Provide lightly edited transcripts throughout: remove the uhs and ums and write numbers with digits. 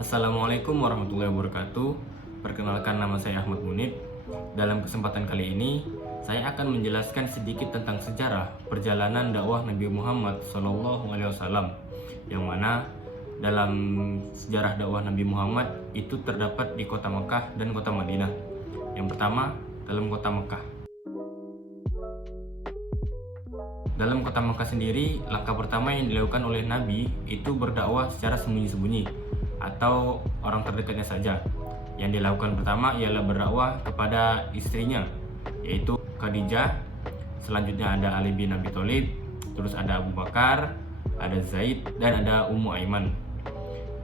Assalamualaikum warahmatullahi wabarakatuh. Perkenalkan, nama saya Ahmad Munib. Dalam kesempatan kali ini, saya akan menjelaskan sedikit tentang sejarah perjalanan dakwah Nabi Muhammad SAW, yang mana dalam sejarah dakwah Nabi Muhammad itu terdapat di kota Mekah dan kota Madinah. Yang pertama, dalam kota Mekah. Dalam kota Mekah sendiri, langkah pertama yang dilakukan oleh Nabi itu berdakwah secara sembunyi-sembunyi atau orang terdekatnya saja. Yang dilakukan pertama ialah berdakwah kepada istrinya, yaitu Khadijah. Selanjutnya ada Ali bin Abi Thalib, terus ada Abu Bakar, ada Zaid, dan ada Ummu Aiman.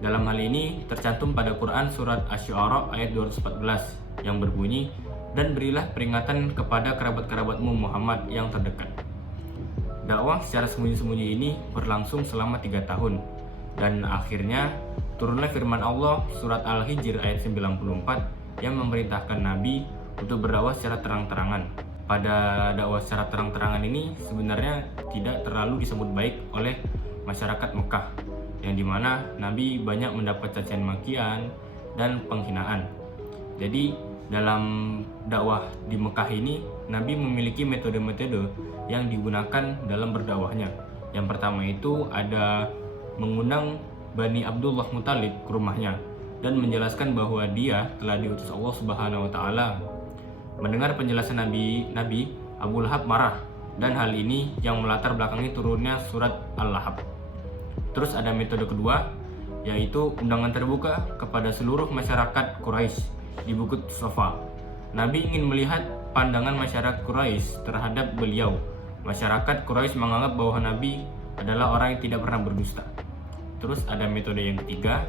Dalam hal ini tercantum pada Quran surat Asy-Syu'ara ayat 214 yang berbunyi, "Dan berilah peringatan kepada kerabat-kerabatmu Muhammad yang terdekat." Dakwah secara sembunyi-sembunyi ini berlangsung selama 3 tahun, dan akhirnya turunlah firman Allah surat Al-Hijr ayat 94 yang memerintahkan Nabi untuk berdakwah secara terang-terangan. Pada dakwah secara terang-terangan ini sebenarnya tidak terlalu disebut baik oleh masyarakat Mekah, yang dimana Nabi banyak mendapat cacian makian dan penghinaan. Jadi dalam dakwah di Mekah ini, Nabi memiliki metode-metode yang digunakan dalam berdakwahnya. Yang pertama itu ada mengundang Bani Abdullah Muthalib ke rumahnya dan menjelaskan bahwa dia telah diutus Allah Subhanahu wa taala. Mendengar penjelasan Nabi, Abu Lahab marah, dan hal ini yang melatar belakangi turunnya surat Al-Lahab. Terus ada metode kedua, yaitu undangan terbuka kepada seluruh masyarakat Quraisy di Bukit Shafa. Nabi ingin melihat pandangan masyarakat Quraisy terhadap beliau. Masyarakat Quraisy menganggap bahwa Nabi adalah orang yang tidak pernah berdusta. Terus ada metode yang ketiga,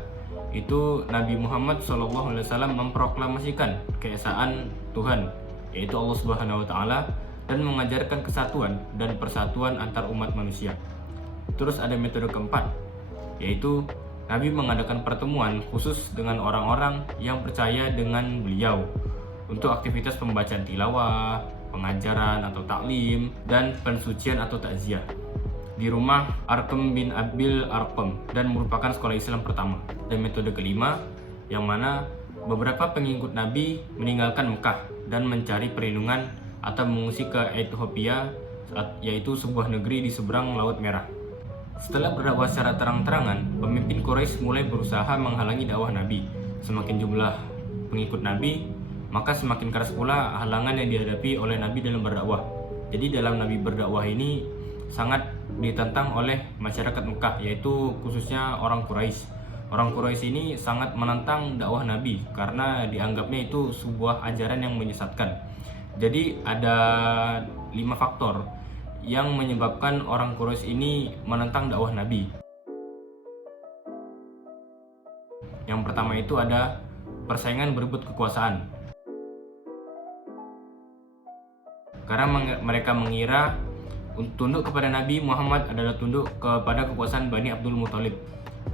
itu Nabi Muhammad SAW memproklamasikan keesaan Tuhan, yaitu Allah Subhanahu wa taala, dan mengajarkan kesatuan dan persatuan antar umat manusia. Terus ada metode keempat, yaitu Nabi mengadakan pertemuan khusus dengan orang-orang yang percaya dengan beliau untuk aktivitas pembacaan tilawah, pengajaran atau taklim, dan pensucian atau takziah di rumah Arqam bin Abil Arqam, dan merupakan sekolah Islam pertama. Dan metode kelima, yang mana beberapa pengikut Nabi meninggalkan Mekah dan mencari perlindungan atau mengungsi ke Ethiopia, yaitu sebuah negeri di seberang Laut Merah. Setelah berdakwah secara terang-terangan, pemimpin Quraisy mulai berusaha menghalangi dakwah Nabi. Semakin jumlah pengikut Nabi, maka semakin keras pula halangan yang dihadapi oleh Nabi dalam berdakwah. Jadi dalam Nabi berdakwah ini sangat ditentang oleh masyarakat Mekah, yaitu khususnya orang Quraisy. Orang Quraisy ini sangat menentang dakwah Nabi karena dianggapnya itu sebuah ajaran yang menyesatkan. Jadi ada 5 faktor yang menyebabkan orang Quraisy ini menentang dakwah Nabi. Yang pertama itu ada persaingan berebut kekuasaan. Karena mereka mengira tunduk kepada Nabi Muhammad adalah tunduk kepada kekuasaan Bani Abdul Muthalib.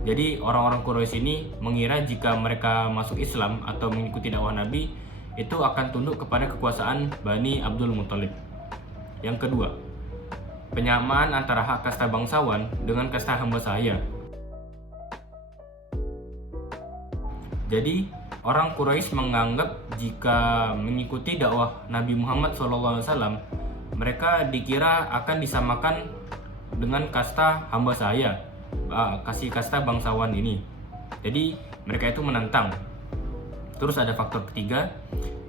Jadi orang-orang Quraisy ini mengira jika mereka masuk Islam atau mengikuti dakwah Nabi, itu akan tunduk kepada kekuasaan Bani Abdul Muthalib. Yang kedua, penyamaan antara hak kasta bangsawan dengan kasta hamba sahaya. Jadi orang Quraisy menganggap jika mengikuti dakwah Nabi Muhammad SAW, mereka dikira akan disamakan dengan kasta hamba sahaya, kasih kasta bangsawan ini. Jadi mereka itu menentang. Terus ada faktor ketiga,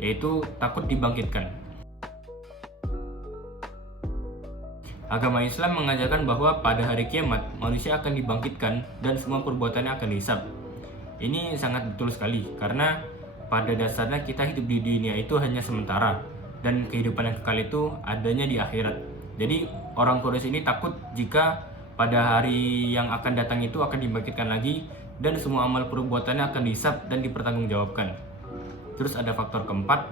yaitu takut dibangkitkan. Agama Islam mengajarkan bahwa pada hari kiamat manusia akan dibangkitkan dan semua perbuatannya akan dihisab. Ini sangat betul sekali, karena pada dasarnya kita hidup di dunia itu hanya sementara, dan kehidupan yang kekal itu adanya di akhirat. Jadi orang Quraisy ini takut jika pada hari yang akan datang itu akan dibangkitkan lagi dan semua amal perbuatannya akan dihisab dan dipertanggungjawabkan. Terus ada faktor keempat,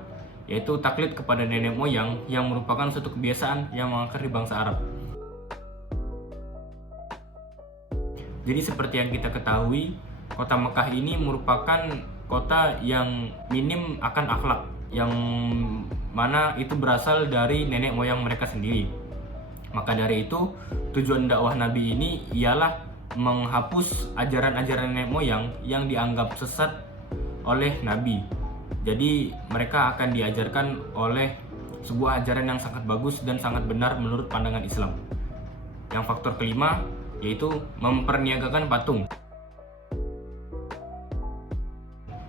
yaitu taklid kepada nenek moyang yang merupakan suatu kebiasaan yang mengakar di bangsa Arab. Jadi seperti yang kita ketahui, kota Mekah ini merupakan kota yang minim akan akhlak, yang mana itu berasal dari nenek moyang mereka sendiri. Maka dari itu tujuan dakwah Nabi ini ialah menghapus ajaran-ajaran nenek moyang yang dianggap sesat oleh Nabi. Jadi mereka akan diajarkan oleh sebuah ajaran yang sangat bagus dan sangat benar menurut pandangan Islam. Yang faktor kelima yaitu memperniagakan patung.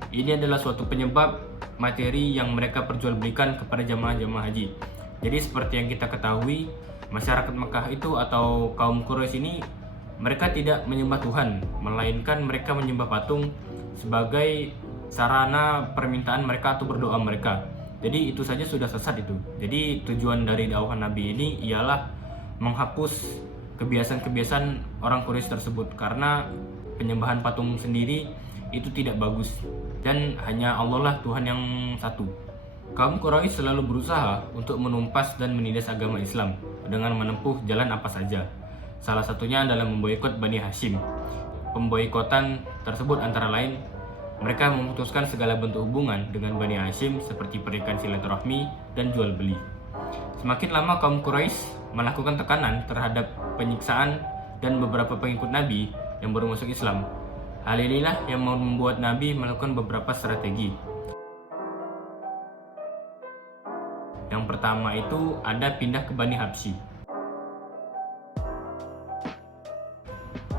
Ini adalah suatu penyebab materi yang mereka perjualbelikan kepada jamaah-jamaah haji. Jadi seperti yang kita ketahui, masyarakat Mekah itu atau kaum Quraisy ini mereka tidak menyembah Tuhan, melainkan mereka menyembah patung sebagai sarana permintaan mereka atau berdoa mereka. Jadi itu saja sudah sesat itu. Jadi tujuan dari dakwah Nabi ini ialah menghapus kebiasaan-kebiasaan orang Quraisy tersebut, karena penyembahan patung sendiri itu tidak bagus dan hanya Allah lah Tuhan yang satu. Kaum Quraisy selalu berusaha untuk menumpas dan menindas agama Islam dengan menempuh jalan apa saja. Salah satunya adalah memboikot Bani Hashim. Pemboikotan tersebut antara lain mereka memutuskan segala bentuk hubungan dengan Bani Hashim seperti pernikahan silaturahmi dan jual beli. Semakin lama kaum Quraisy melakukan tekanan terhadap penyiksaan dan beberapa pengikut Nabi yang baru masuk Islam. Hal inilah yang membuat Nabi melakukan beberapa strategi. Yang pertama itu ada pindah ke Bani Habsyi.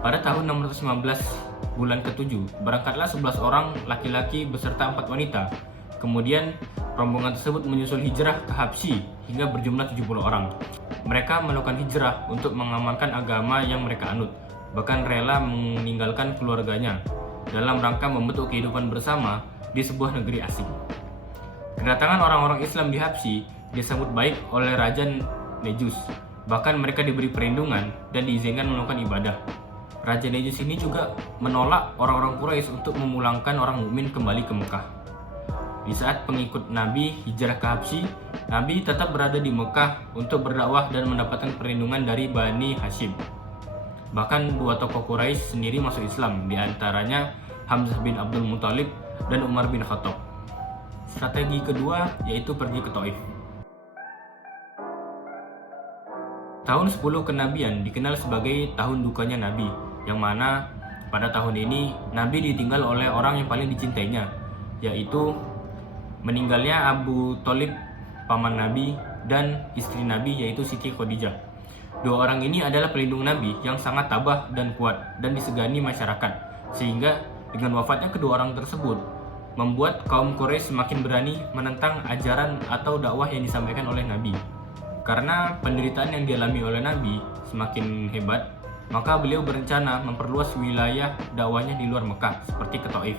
Pada tahun 615 bulan ke-7, berangkatlah 11 orang laki-laki beserta 4 wanita. Kemudian rombongan tersebut menyusul hijrah ke Habsyi hingga berjumlah 70 orang. Mereka melakukan hijrah untuk mengamalkan agama yang mereka anut, bahkan rela meninggalkan keluarganya dalam rangka membentuk kehidupan bersama di sebuah negeri asing. Kedatangan orang-orang Islam di Habsyi disambut baik oleh Raja Nejus. Bahkan mereka diberi perlindungan dan diizinkan melakukan ibadah. Raja Nejus ini juga menolak orang-orang Quraisy untuk memulangkan orang mukmin kembali ke Mekah. Di saat pengikut Nabi hijrah ke Habsyi, Nabi tetap berada di Mekah untuk berdakwah dan mendapatkan perlindungan dari Bani Hashim. Bahkan dua tokoh Quraisy sendiri masuk Islam, di antaranya Hamzah bin Abdul Muthalib dan Umar bin Khattab. Strategi kedua yaitu pergi ke Taif. Tahun 10 kenabian dikenal sebagai tahun dukanya Nabi, yang mana pada tahun ini Nabi ditinggal oleh orang yang paling dicintainya, yaitu meninggalnya Abu Thalib, paman Nabi, dan istri Nabi yaitu Siti Khadijah. Dua orang ini adalah pelindung Nabi yang sangat tabah dan kuat dan disegani masyarakat, sehingga dengan wafatnya kedua orang tersebut membuat kaum Quraisy semakin berani menentang ajaran atau dakwah yang disampaikan oleh Nabi. Karena penderitaan yang dialami oleh Nabi semakin hebat, maka beliau berencana memperluas wilayah dakwahnya di luar Mekah seperti ke Taif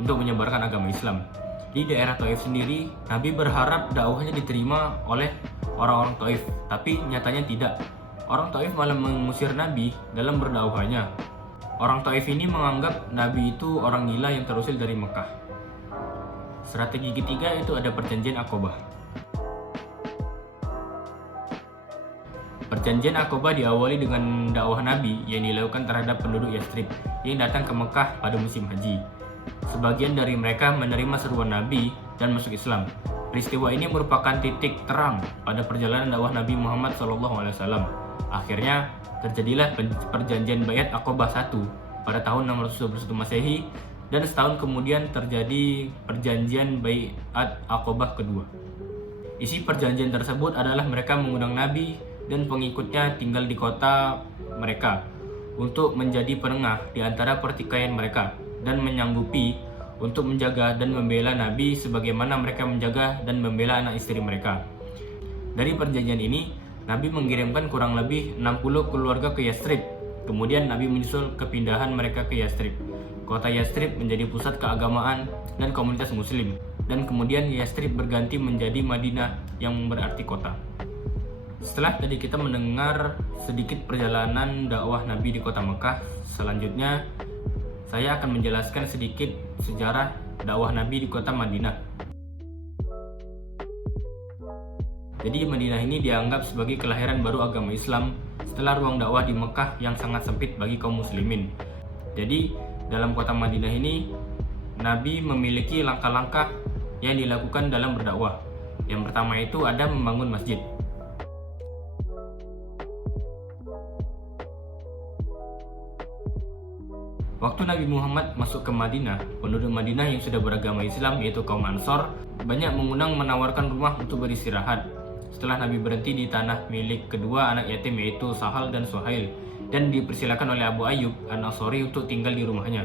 untuk menyebarkan agama Islam. Di daerah Taif sendiri, Nabi berharap dakwahnya diterima oleh orang-orang Taif, tapi nyatanya tidak. Orang Taif malah mengusir Nabi dalam berdakwahnya. Orang Taif ini menganggap Nabi itu orang gila yang terusir dari Mekah. Strategi ketiga itu ada perjanjian Aqabah. Perjanjian Aqabah diawali dengan dakwah Nabi yang dilakukan terhadap penduduk Yathrib yang datang ke Mekah pada musim haji. Sebagian dari mereka menerima seruan Nabi dan masuk Islam. Peristiwa ini merupakan titik terang pada perjalanan dakwah Nabi Muhammad SAW. Akhirnya terjadilah perjanjian Baiat Aqabah I pada tahun 621 Masehi, dan setahun kemudian terjadi perjanjian Baiat Aqabah kedua. Isi perjanjian tersebut adalah mereka mengundang Nabi dan pengikutnya tinggal di kota mereka untuk menjadi penengah di antara pertikaian mereka dan menyanggupi untuk menjaga dan membela Nabi sebagaimana mereka menjaga dan membela anak istri mereka. Dari perjanjian ini, Nabi mengirimkan kurang lebih 60 keluarga ke Yathrib. Kemudian Nabi menyusul kepindahan mereka ke Yathrib. Kota Yathrib menjadi pusat keagamaan dan komunitas muslim, dan kemudian Yathrib berganti menjadi Madinah yang berarti kota. Setelah tadi kita mendengar sedikit perjalanan dakwah Nabi di kota Mekah, selanjutnya saya akan menjelaskan sedikit sejarah dakwah Nabi di kota Madinah. Jadi Madinah ini dianggap sebagai kelahiran baru agama Islam setelah ruang dakwah di Mekah yang sangat sempit bagi kaum muslimin. Jadi dalam kota Madinah ini Nabi memiliki langkah-langkah yang dilakukan dalam berdakwah. Yang pertama itu ada membangun masjid. Waktu Nabi Muhammad masuk ke Madinah, penduduk Madinah yang sudah beragama Islam yaitu kaum Ansor banyak mengundang menawarkan rumah untuk beristirahat. Setelah Nabi berhenti di tanah milik kedua anak yatim yaitu Sahal dan Suhail dan dipersilakan oleh Abu Ayyub An-Ansori untuk tinggal di rumahnya.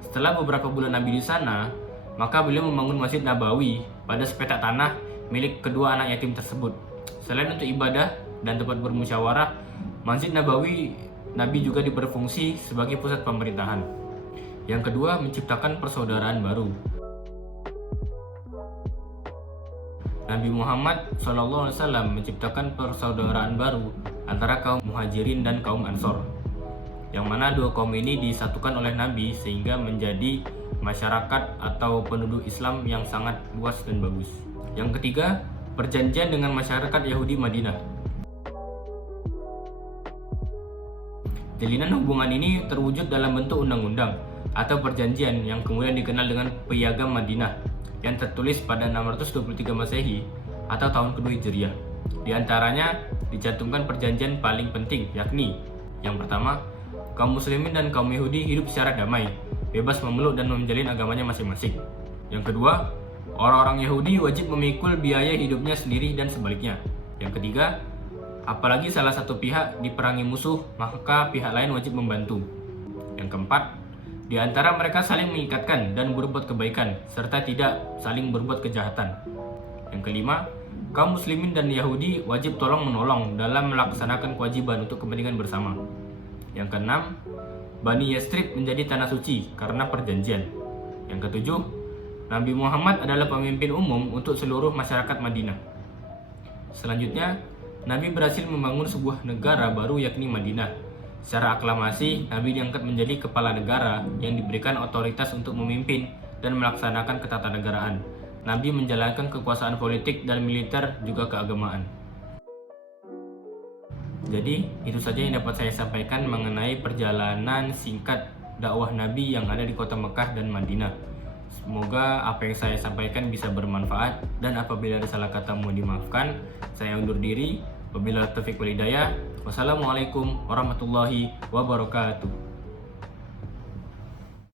Setelah beberapa bulan Nabi di sana, maka beliau membangun Masjid Nabawi pada sepetak tanah milik kedua anak yatim tersebut. Selain untuk ibadah dan tempat bermusyawarah, Masjid Nabawi Nabi juga berfungsi sebagai pusat pemerintahan. Yang kedua, menciptakan persaudaraan baru. Nabi Muhammad SAW menciptakan persaudaraan baru antara kaum Muhajirin dan kaum Ansor, yang mana dua kaum ini disatukan oleh Nabi sehingga menjadi masyarakat atau penduduk Islam yang sangat luas dan bagus. Yang ketiga, perjanjian dengan masyarakat Yahudi Madinah. Jalinan hubungan ini terwujud dalam bentuk undang-undang atau perjanjian yang kemudian dikenal dengan Piagam Madinah yang tertulis pada 623 Masehi atau tahun kedua Hijriah. Di antaranya dicantumkan perjanjian paling penting, yakni yang pertama, kaum muslimin dan kaum Yahudi hidup secara damai, bebas memeluk dan menjalin agamanya masing-masing. Yang kedua, orang-orang Yahudi wajib memikul biaya hidupnya sendiri dan sebaliknya. Yang ketiga, apalagi salah satu pihak diperangi musuh, maka pihak lain wajib membantu. Yang keempat, di antara mereka saling mengikatkan dan berbuat kebaikan, serta tidak saling berbuat kejahatan. Yang kelima, kaum muslimin dan Yahudi wajib tolong-menolong dalam melaksanakan kewajiban untuk kepentingan bersama. Yang keenam, Bani Yastrib menjadi tanah suci karena perjanjian. Yang ketujuh, Nabi Muhammad adalah pemimpin umum untuk seluruh masyarakat Madinah. Selanjutnya, Nabi berhasil membangun sebuah negara baru yakni Madinah. Secara aklamasi, Nabi diangkat menjadi kepala negara yang diberikan otoritas untuk memimpin dan melaksanakan ketatanegaraan. Nabi menjalankan kekuasaan politik dan militer juga keagamaan. Jadi, itu saja yang dapat saya sampaikan mengenai perjalanan singkat dakwah Nabi yang ada di kota Mekah dan Madinah. Semoga apa yang saya sampaikan bisa bermanfaat, dan apabila ada salah kata mohon dimaafkan. Saya undur diri. Wabillahi taufiq wal hidayah. Wassalamualaikum warahmatullahi wabarakatuh.